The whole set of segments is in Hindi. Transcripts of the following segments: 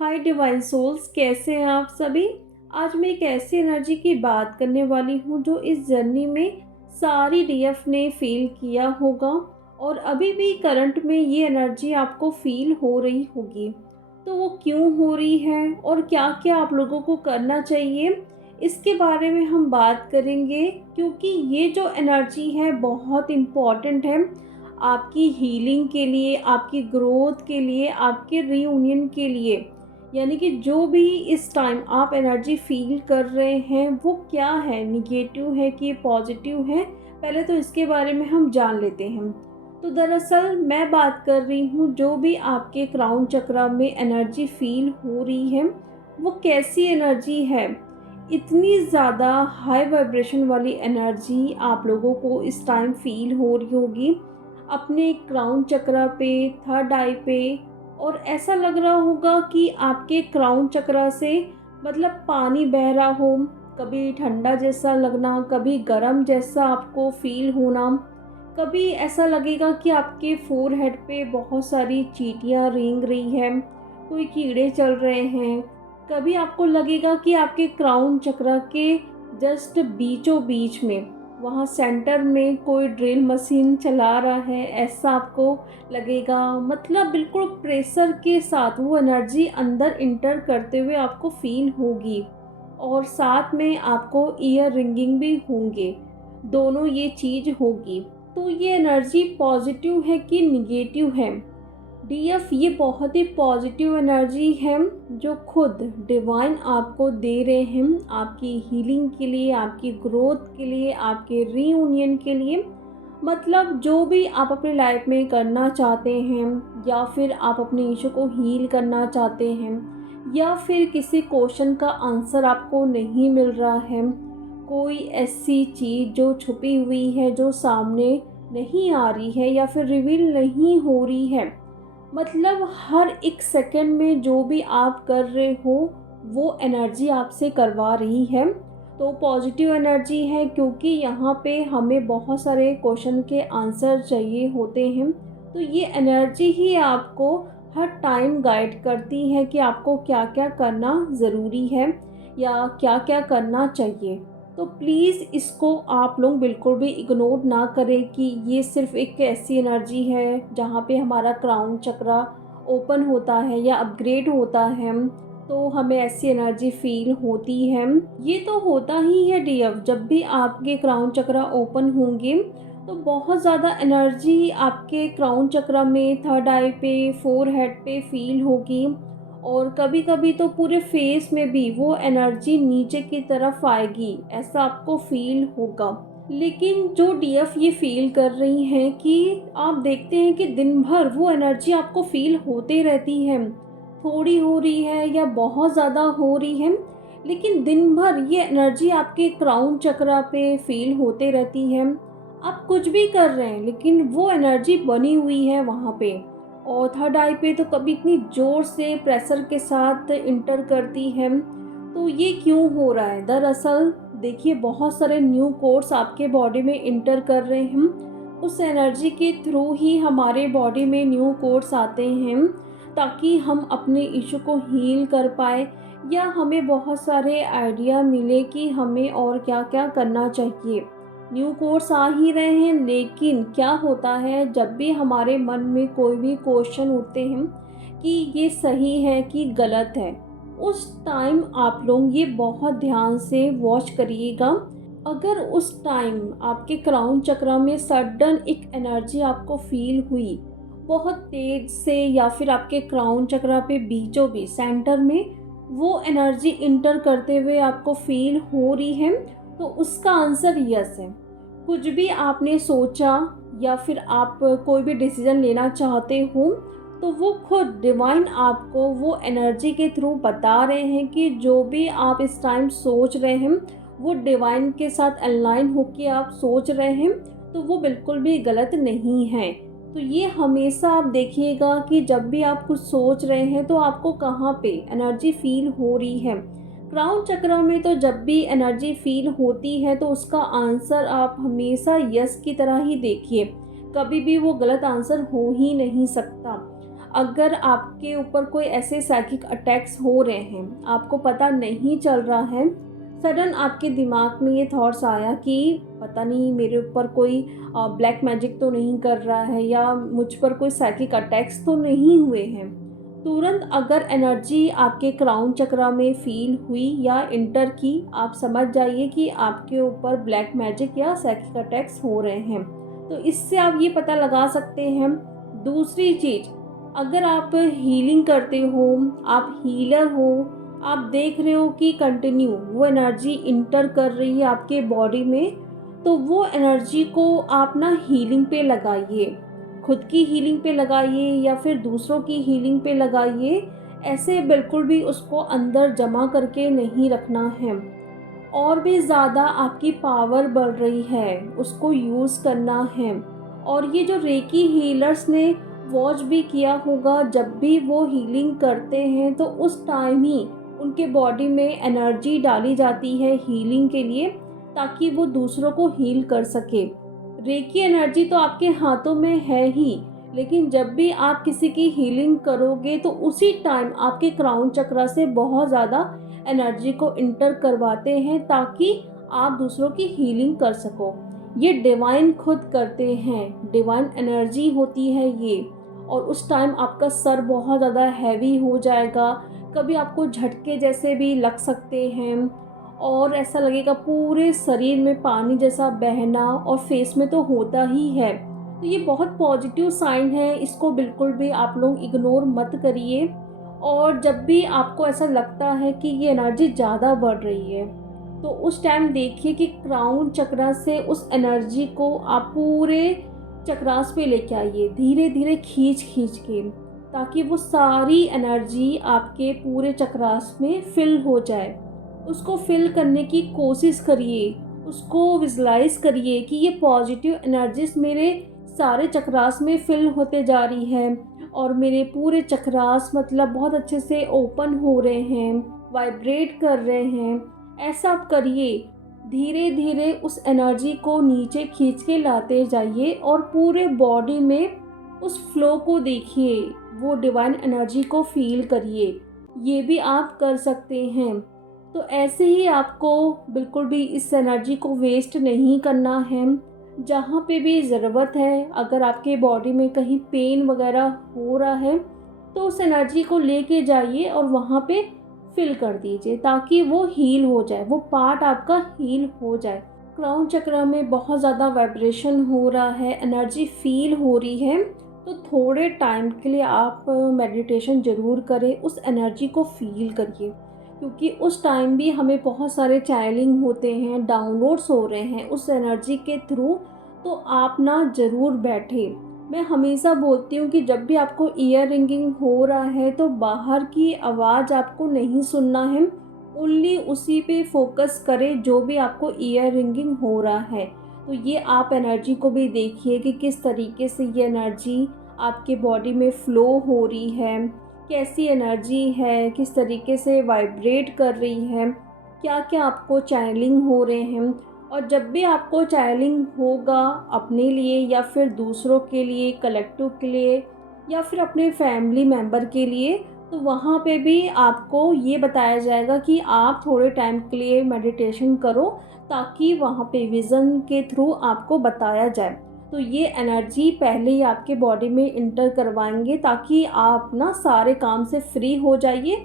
हाय डिवाइन सोल्स, कैसे हैं आप सभी। आज मैं एक ऐसी एनर्जी की बात करने वाली हूँ जो इस जर्नी में सारी डीएफ ने फील किया होगा और अभी भी करंट में ये एनर्जी आपको फील हो रही होगी। तो वो क्यों हो रही है और क्या क्या आप लोगों को करना चाहिए, इसके बारे में हम बात करेंगे, क्योंकि ये जो एनर्जी है बहुत इम्पॉर्टेंट है आपकी हीलिंग के लिए, आपकी ग्रोथ के लिए, आपके रीयूनियन के लिए। यानी कि जो भी इस टाइम आप एनर्जी फील कर रहे हैं वो क्या है, निगेटिव है कि पॉजिटिव है, पहले तो इसके बारे में हम जान लेते हैं। तो दरअसल मैं बात कर रही हूँ जो भी आपके क्राउन चक्रा में एनर्जी फील हो रही है वो कैसी एनर्जी है। इतनी ज़्यादा हाई वाइब्रेशन वाली एनर्जी आप लोगों को इस टाइम फील हो रही होगी अपने क्राउन चक्रा पे, थर्ड आई पे। और ऐसा लग रहा होगा कि आपके क्राउन चक्रा से मतलब पानी बह रहा हो, कभी ठंडा जैसा लगना, कभी गर्म जैसा आपको फील होना, कभी ऐसा लगेगा कि आपके फोरहेड पे बहुत सारी चींटियां रेंग रही है, कोई कीड़े चल रहे हैं। कभी आपको लगेगा कि आपके क्राउन चक्रा के जस्ट बीचों बीच में, वहाँ सेंटर में कोई ड्रिल मशीन चला रहा है, ऐसा आपको लगेगा। मतलब बिल्कुल प्रेशर के साथ वो एनर्जी अंदर इंटर करते हुए आपको फील होगी और साथ में आपको ईयर रिंगिंग भी होंगे, दोनों ये चीज़ होगी। तो ये एनर्जी पॉजिटिव है कि निगेटिव है? डीएफ ये बहुत ही पॉजिटिव एनर्जी है जो खुद डिवाइन आपको दे रहे हैं आपकी हीलिंग के लिए, आपकी ग्रोथ के लिए, आपके रीयूनियन के लिए। मतलब जो भी आप अपनी लाइफ में करना चाहते हैं, या फिर आप अपने इशू को हील करना चाहते हैं, या फिर किसी क्वेश्चन का आंसर आपको नहीं मिल रहा है, कोई ऐसी चीज़ जो छुपी हुई है, जो सामने नहीं आ रही है या फिर रिवील नहीं हो रही है, मतलब हर एक सेकंड में जो भी आप कर रहे हो वो एनर्जी आपसे करवा रही है। तो पॉजिटिव एनर्जी है, क्योंकि यहाँ पे हमें बहुत सारे क्वेश्चन के आंसर चाहिए होते हैं। तो ये एनर्जी ही आपको हर टाइम गाइड करती है कि आपको क्या क्या करना ज़रूरी है या क्या क्या करना चाहिए। तो प्लीज़ इसको आप लोग बिल्कुल भी इग्नोर ना करें कि ये सिर्फ एक ऐसी एनर्जी है जहाँ पे हमारा क्राउन चक्रा ओपन होता है या अपग्रेड होता है तो हमें ऐसी एनर्जी फील होती है। ये तो होता ही है डीएफ, जब भी आपके क्राउन चक्रा ओपन होंगे तो बहुत ज़्यादा एनर्जी आपके क्राउन चक्रा में, थर्ड आई पे, फोरहेड पे फील होगी। और कभी कभी तो पूरे फेस में भी वो एनर्जी नीचे की तरफ आएगी, ऐसा आपको फील होगा। लेकिन जो डीएफ ये फील कर रही हैं कि आप देखते हैं कि दिन भर वो एनर्जी आपको फील होते रहती है, थोड़ी हो रही है या बहुत ज़्यादा हो रही है, लेकिन दिन भर ये एनर्जी आपके क्राउन चक्रा पे फील होते रहती है। आप कुछ भी कर रहे हैं लेकिन वो एनर्जी बनी हुई है वहाँ पे। और थर्ड आई पे तो कभी इतनी ज़ोर से प्रेशर के साथ इंटर करती है। तो ये क्यों हो रहा है? दरअसल देखिए, बहुत सारे न्यू कोड्स आपके बॉडी में इंटर कर रहे हैं, उस एनर्जी के थ्रू ही हमारे बॉडी में न्यू कोड्स आते हैं ताकि हम अपने इशू को हील कर पाए, या हमें बहुत सारे आइडिया मिले कि हमें और क्या क्या करना चाहिए। न्यू कोर्स आ ही रहे हैं, लेकिन क्या होता है जब भी हमारे मन में कोई भी क्वेश्चन उठते हैं कि ये सही है कि गलत है, उस टाइम आप लोग ये बहुत ध्यान से वॉच करिएगा। अगर उस टाइम आपके क्राउन चक्रा में सडन एक एनर्जी आपको फील हुई बहुत तेज से, या फिर आपके क्राउन चक्रा पे बीचों बीच सेंटर में वो एनर्जी इंटर करते हुए आपको फील हो रही है, तो उसका आंसर यस है। कुछ भी आपने सोचा या फिर आप कोई भी डिसीजन लेना चाहते हो तो वो खुद डिवाइन आपको वो एनर्जी के थ्रू बता रहे हैं कि जो भी आप इस टाइम सोच रहे हैं वो डिवाइन के साथ अलाइन होकर आप सोच रहे हैं, तो वो बिल्कुल भी गलत नहीं है। तो ये हमेशा आप देखिएगा कि जब भी आप कुछ सोच रहे हैं तो आपको कहाँ पे एनर्जी फील हो रही है। क्राउन चक्र में तो जब भी एनर्जी फील होती है तो उसका आंसर आप हमेशा यस की तरह ही देखिए, कभी भी वो गलत आंसर हो ही नहीं सकता। अगर आपके ऊपर कोई ऐसे साइकिक अटैक्स हो रहे हैं, आपको पता नहीं चल रहा है, सडन आपके दिमाग में ये थॉट्स आया कि पता नहीं मेरे ऊपर कोई ब्लैक मैजिक तो नहीं कर रहा है या मुझ पर कोई साइकिक अटैक्स तो नहीं हुए हैं। तुरंत अगर एनर्जी आपके क्राउन चक्रा में फील हुई या इंटर की, आप समझ जाइए कि आपके ऊपर ब्लैक मैजिक या साइकिक अटैक्स हो रहे हैं। तो इससे आप ये पता लगा सकते हैं। दूसरी चीज़, अगर आप हीलिंग करते हो, आप हीलर हो, आप देख रहे हो कि कंटिन्यू वो एनर्जी इंटर कर रही है आपके बॉडी में, तो वो एनर्जी को आप ना हीलिंग पे लगाइए। खुद की हीलिंग पे लगाइए या फिर दूसरों की हीलिंग पे लगाइए। ऐसे बिल्कुल भी उसको अंदर जमा करके नहीं रखना है। और भी ज़्यादा आपकी पावर बढ़ रही है, उसको यूज़ करना है। और ये जो रेकी हीलर्स ने वॉच भी किया होगा, जब भी वो हीलिंग करते हैं तो उस टाइम ही उनके बॉडी में एनर्जी डाली जाती है हीलिंग के लिए, ताकि वो दूसरों को हील कर सके। रेकी एनर्जी तो आपके हाथों में है ही, लेकिन जब भी आप किसी की हीलिंग करोगे तो उसी टाइम आपके क्राउन चक्रा से बहुत ज़्यादा एनर्जी को इंटर करवाते हैं, ताकि आप दूसरों की हीलिंग कर सको। ये डिवाइन खुद करते हैं, डिवाइन एनर्जी होती है ये। और उस टाइम आपका सर बहुत ज़्यादा हैवी हो जाएगा, कभी आपको झटके जैसे भी लग सकते हैं और ऐसा लगेगा पूरे शरीर में पानी जैसा बहना, और फेस में तो होता ही है। तो ये बहुत पॉजिटिव साइन है, इसको बिल्कुल भी आप लोग इग्नोर मत करिए। और जब भी आपको ऐसा लगता है कि ये एनर्जी ज़्यादा बढ़ रही है, तो उस टाइम देखिए कि क्राउन चक्रा से उस एनर्जी को आप पूरे चक्रास पे लेके आइए, धीरे धीरे खींच खींच के, ताकि वो सारी एनर्जी आपके पूरे चक्रास में फिल हो जाए। उसको फिल करने की कोशिश करिए, उसको विजुलाइज करिए कि ये पॉजिटिव एनर्जीज मेरे सारे चक्रास में फिल होते जा रही है और मेरे पूरे चक्रास मतलब बहुत अच्छे से ओपन हो रहे हैं, वाइब्रेट कर रहे हैं। ऐसा आप करिए, धीरे धीरे उस एनर्जी को नीचे खींच के लाते जाइए और पूरे बॉडी में उस फ्लो को देखिए, वो डिवाइन एनर्जी को फील करिए। ये भी आप कर सकते हैं। तो ऐसे ही आपको बिल्कुल भी इस एनर्जी को वेस्ट नहीं करना है। जहाँ पे भी ज़रूरत है, अगर आपके बॉडी में कहीं पेन वगैरह हो रहा है, तो उस एनर्जी को लेके जाइए और वहाँ पे फिल कर दीजिए, ताकि वो हील हो जाए, वो पार्ट आपका हील हो जाए। क्राउन चक्र में बहुत ज़्यादा वाइब्रेशन हो रहा है, एनर्जी फील हो रही है, तो थोड़े टाइम के लिए आप मेडिटेशन ज़रूर करें, उस एनर्जी को फील करिए। क्योंकि उस टाइम भी हमें बहुत सारे चैनलिंग होते हैं, डाउनलोड्स हो रहे हैं उस एनर्जी के थ्रू। तो आप ना ज़रूर बैठें। मैं हमेशा बोलती हूँ कि जब भी आपको ईयर रिंगिंग हो रहा है तो बाहर की आवाज़ आपको नहीं सुनना है, ओनली उसी पे फोकस करें जो भी आपको ईयर रिंगिंग हो रहा है। तो ये आप एनर्जी को भी देखिए कि किस तरीके से ये एनर्जी आपके बॉडी में फ़्लो हो रही है, कैसी एनर्जी है, किस तरीके से वाइब्रेट कर रही है, क्या क्या आपको चैनलिंग हो रहे हैं। और जब भी आपको चैनलिंग होगा अपने लिए या फिर दूसरों के लिए, कलेक्टिव के लिए या फिर अपने फैमिली मेम्बर के लिए, तो वहाँ पे भी आपको ये बताया जाएगा कि आप थोड़े टाइम के लिए मेडिटेशन करो, ताकि वहाँ पे विज़न के थ्रू आपको बताया जाए। तो ये एनर्जी पहले ही आपके बॉडी में इंटर करवाएंगे, ताकि आप ना सारे काम से फ्री हो जाइए।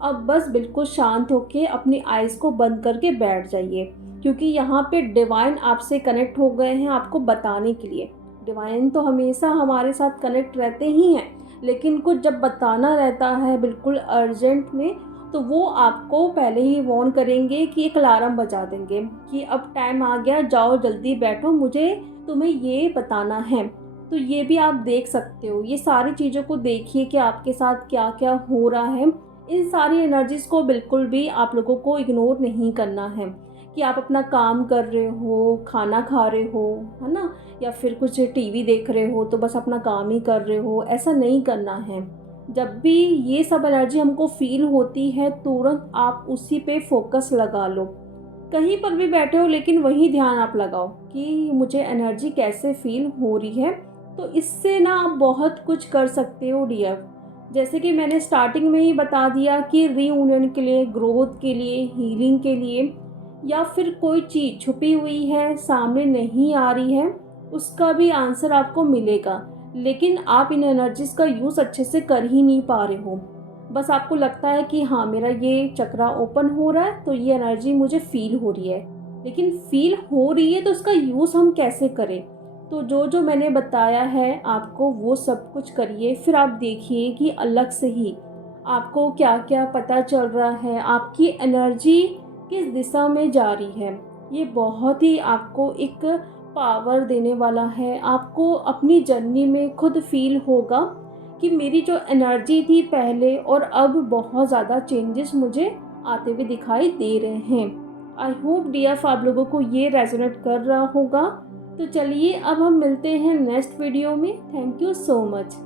अब बस बिल्कुल शांत होके अपनी आइज़ को बंद करके बैठ जाइए, क्योंकि यहाँ पे डिवाइन आपसे कनेक्ट हो गए हैं आपको बताने के लिए। डिवाइन तो हमेशा हमारे साथ कनेक्ट रहते ही हैं, लेकिन कुछ जब बताना रहता है बिल्कुल अर्जेंट में, तो वो आपको पहले ही वार्न करेंगे कि एक अलार्म बजा देंगे कि अब टाइम आ गया, जाओ जल्दी बैठो, मुझे तुम्हें ये बताना है। तो ये भी आप देख सकते हो, ये सारी चीज़ों को देखिए कि आपके साथ क्या क्या हो रहा है। इन सारी एनर्जीज़ को बिल्कुल भी आप लोगों को इग्नोर नहीं करना है कि आप अपना काम कर रहे हो, खाना खा रहे हो, है ना, या फिर कुछ टीवी देख रहे हो तो बस अपना काम ही कर रहे हो, ऐसा नहीं करना है। जब भी ये सब एनर्जी हमको फील होती है, तुरंत आप उसी पे फोकस लगा लो। कहीं पर भी बैठे हो लेकिन वही ध्यान आप लगाओ कि मुझे एनर्जी कैसे फील हो रही है। तो इससे ना आप बहुत कुछ कर सकते हो डियर। जैसे कि मैंने स्टार्टिंग में ही बता दिया कि रीयूनियन के लिए, ग्रोथ के लिए, हीलिंग के लिए, या फिर कोई चीज़ छुपी हुई है, सामने नहीं आ रही है, उसका भी आंसर आपको मिलेगा। लेकिन आप इन एनर्जीज़ का यूज़ अच्छे से कर ही नहीं पा रहे हो। बस आपको लगता है कि हाँ, मेरा ये चक्रा ओपन हो रहा है तो ये एनर्जी मुझे फ़ील हो रही है। लेकिन फ़ील हो रही है तो उसका यूज़ हम कैसे करें? तो जो मैंने बताया है आपको वो सब कुछ करिए, फिर आप देखिए कि अलग से ही आपको क्या-क्या पता चल रहा है, आपकी एनर्जी किस दिशा में जा रही है। ये बहुत ही आपको एक पावर देने वाला है। आपको अपनी जर्नी में खुद फ़ील होगा कि मेरी जो एनर्जी थी पहले और अब बहुत ज़्यादा चेंजेस मुझे आते हुए दिखाई दे रहे हैं। आई होप डियर आप लोगों को ये रेजोनेट कर रहा होगा। तो चलिए अब हम मिलते हैं नेक्स्ट वीडियो में। Thank you so much.